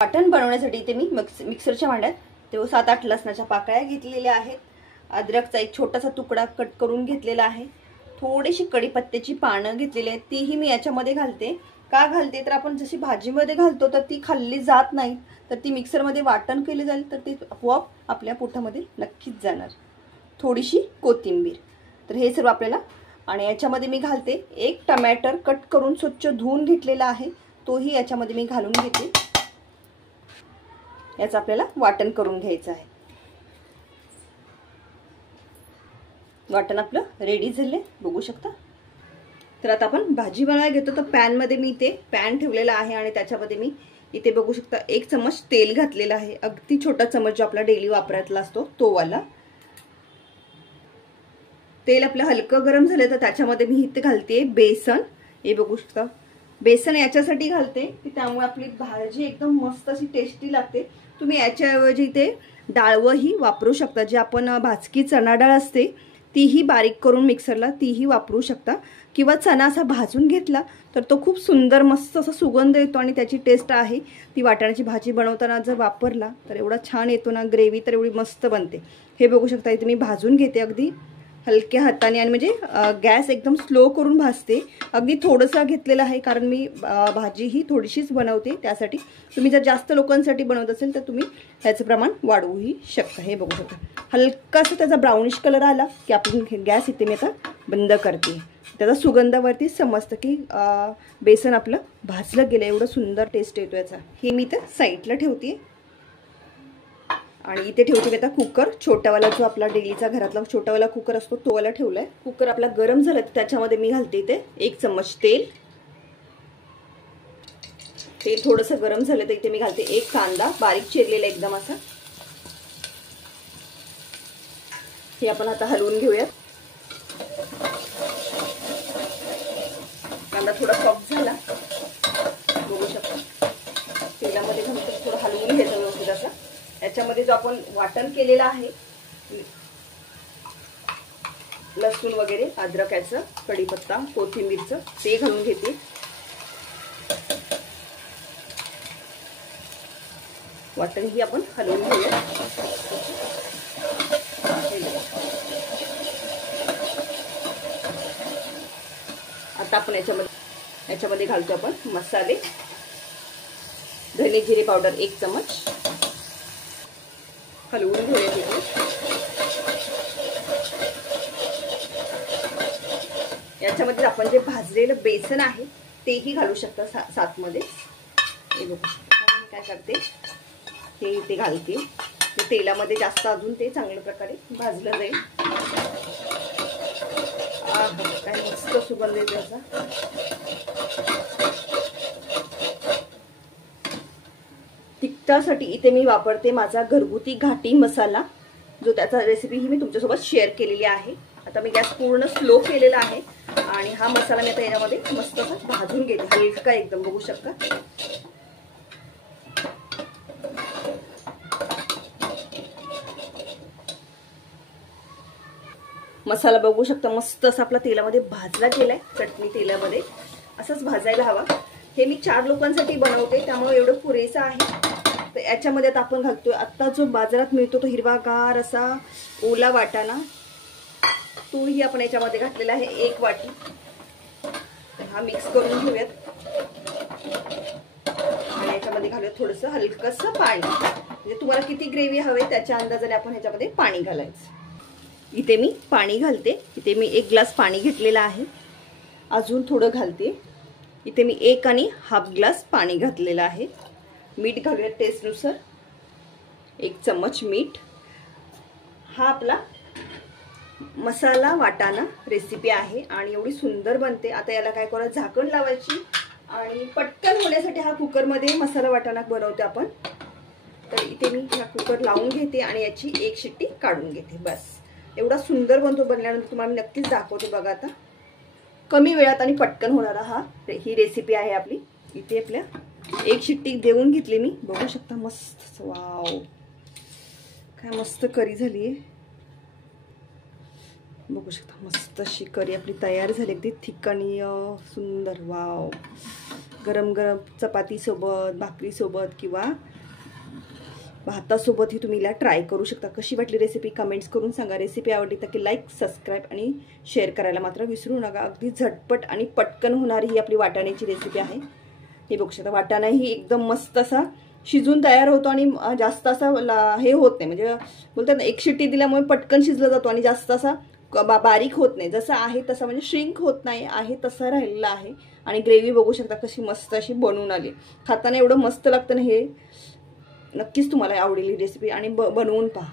वाटण बनवण्यासाठी इथे मी मिक्सरच्या भांड्यात ते 7-8 लसणाच्या पाकळ्या घेतलेल्या आहेत, अद्रकचा एक छोटासा तुकडा कट करून घेतलेला आहे, थोडीशी कढीपत्त्याची पानं घेतलेली आहेत, तीही मी याच्यामध्ये घालते. का घालते तर आपण जशी भाजीमध्ये घालतो तर ती खाल्ली जात नाही, तर ती मिक्सरमध्ये वाटण केले जाईल तर ती आपोआप आपल्या पोटामध्ये नक्कीच जाणार. थोडीशी कोथिंबीर, तर हे सर्व आपल्याला. आणि याच्यामध्ये मी घालते 1 टमाटर कट करून स्वच्छ धुवून घेतलेला आहे, तोही याच्यामध्ये मी घालून घेते. याचं आपल्याला वाटण करून घ्यायचं आहे. वाटण आपलं रेडी झाले बघू शकता. तर आता आपण भाजी बनवायला घेतो. तर पॅन मध्ये मी इथे पॅन ठेवलेला आहे आणि त्याच्यामध्ये मी इथे बघू शकता 1 चम्मच तेल घातलेला आहे, अगदी छोटा चम्मच जो आपला डेली वापरातला असतो तो वाला. तेल आपलं हलकं गरम झालं तर त्याच्यामध्ये मी इथे घालते बेसन. हे बघू शकता बेसन याच्यासाठी घालते की त्यामुळे आपली भाजी एकदम मस्त अशी टेस्टी लागते. तुम्ही याच्याऐवजी इथे डाळवही वापरू शकता, जे आपण भाजकी चणा डाळ असते तीही बारीक करून मिक्सरला तीही वापरू शकता, किंवा चणा असा भाजून घेतला तर तो खूप सुंदर मस्त असा सुगंध येतो आणि त्याची टेस्ट आहे ती वाटाण्याची भाजी बनवताना जर वापरला तर एवढा छान येतो ना, ग्रेव्ही तर एवढी मस्त बनते. हे बघू शकता इथे मी भाजून घेते अगदी हलक्या हाताने, आणि म्हणजे गॅस एकदम स्लो करून भाजते. अगदी थोडंसं घेतलेलं आहे कारण मी भाजी ही थोडीशीच बनवते, त्यासाठी. तुम्ही जर जास्त लोकांसाठी बनवत असेल तर तुम्ही ह्याचं प्रमाण वाढवूही शकता. हे बघू शकता हलकासा त्याचा ब्राउनिश कलर आला की आपण गॅस इथे मी आता बंद करते. त्याचा सुगंधावरती समजतं की बेसन आपलं भाजलं गेलं, एवढं सुंदर टेस्ट येतो याचा. हे मी तर साईडला ठेवते. आणि इथे ठेवते मी आता कुकर, छोटावाला जो आपला डेलीचा घरातला छोटावाला कुकर असतो तो वाला ठेवलाय. कुकर आपला गरम झाला तर त्याच्यामध्ये मी घालते इथे 1 चम्मच तेल. तेल थोडंसं गरम झालं तर इथे मी घालते 1 कांदा बारीक चिरलेला एकदम असा. हे आपण आता हलवून घेऊयात. कांदा थोडा सॉफ्ट झाला बघू शकता, तेलामध्ये घालून थोडं हलवून घ्यायचं व्यवस्थित असा. याच्यामध्ये जो आपण वाटण केलेलं आहे लसूण वगैरे अद्रकाचं, कढीपत्ता, कोथिंबीरचं, ते घालून घेते. वाटण ही आपण हलवून घेऊया. आता आपण याच्यामध्ये घालतो आपण मसाले. धने जिरे पावडर 1 चम्मच हलवून घेऊया. याच्यामध्ये आपण जे भाजलेलं बेसन आहे तेही घालू शकता साथमध्ये. हे बघू काय करते हे इथे घालते. ते तेलामध्ये जास्त अजून ते चांगल्या प्रकारे भाजलं जाईल. काय मस्त सुगंध येतो त्याचा. तिखटासाठी इथे मी वापरते माझा घरगुती घाटी मसाला, जो त्याचा रेसिपी ही मी तुमच्यासोबत शेअर केलेली आहे. आता मी गॅस पूर्ण स्लो केलेला आहे आणि हा मसाला मी आता याच्यामध्ये मस्त असा भाजून घेते, हलका एकदम बघू शकता. मसाला बघू शकता मस्त असा आपला तेलामध्ये भाजला गेलाय. चटणी तेलामध्ये असंच भाजायला हवा. हे मी 4 लोकांसाठी बनवते त्यामुळे एवढं पुरेसं आहे. तर याच्यामध्ये आता आपण घालतोय आता जो बाजारात मिळतो तो हिरवागार असा ओला वाटाणा, तोही आपण याच्यामध्ये घातलेला आहे 1 वाटी. हा मिक्स करून घेऊयात आणि याच्यामध्ये घालूयात थोडंसं हलकंसं पाणी. म्हणजे तुम्हाला किती ग्रेव्ही हवे त्याच्या अंदाजाने आपण ह्याच्यामध्ये पाणी घालायचं. इथे मी पाणी घालते. इथे मी 1 ग्लास पाणी घेतलेला आहे, अजून थोडं घालते. इथे मी 1 आणि हाफ ग्लास पाणी घातलेलं आहे. मीठ घालूया टेस्टनुसार 1 चम्मच मीठ. हा आपला मसाला वाटाणा रेसिपी आहे आणि एवढी सुंदर बनते. आता याला काय करा, झाकण लावायची आणि पटकन होण्यासाठी हा कुकरमध्ये मसाला वाटाणा बनवते आपण. तर इथे मी हा कुकर लावून घेते आणि याची 1 शिट्टी काढून घेते. बस एवढा सुंदर बनतो. बनल्यानंतर तुम्हाला मी नक्कीच दाखवते. बघा आता कमी वेळात आणि पटकन होणारा ही रेसिपी आहे आपली. इथे आपल्या 1 शिट्टी देऊन घेतली मी, बघू शकता मस्त. वाव काय मस्त करी झाली आहे, बघू शकता मस्त अशी करी आपली तयार झाली. अगदी थिक आणि सुंदर. वाव गरम गरम चपातीसोबत, भाकरीसोबत किंवा भातासोबतही तुम्ही हिला ट्राय करू शकता. कशी वाटली रेसिपी कमेंट्स करून सांगा. रेसिपी आवडली तर की लाईक, सबस्क्राईब आणि शेअर करायला मात्र विसरू नका. अगदी झटपट आणि पटकन होणारी ही आपली वाटाण्याची रेसिपी आहे. हे बघू शकता वाटाणाही एकदम मस्त असा शिजून तयार होतो आणि जास्त असा हे होत नाही, म्हणजे बोलतात ना एक शिट्टी दिल्यामुळे पटकन शिजला जातो आणि जास्त असा बारीक होत नाही. जसं आहे तसं म्हणजे श्रिंक होत नाही, आहे तसं राहिलेलं आहे. आणि ग्रेव्ही बघू शकता कशी मस्त अशी बनवून आली. खाताना एवढं मस्त लागतं ना हे. नक्कीच तुम्हाला आवडेल ही रेसिपी आणि बनवून पहा.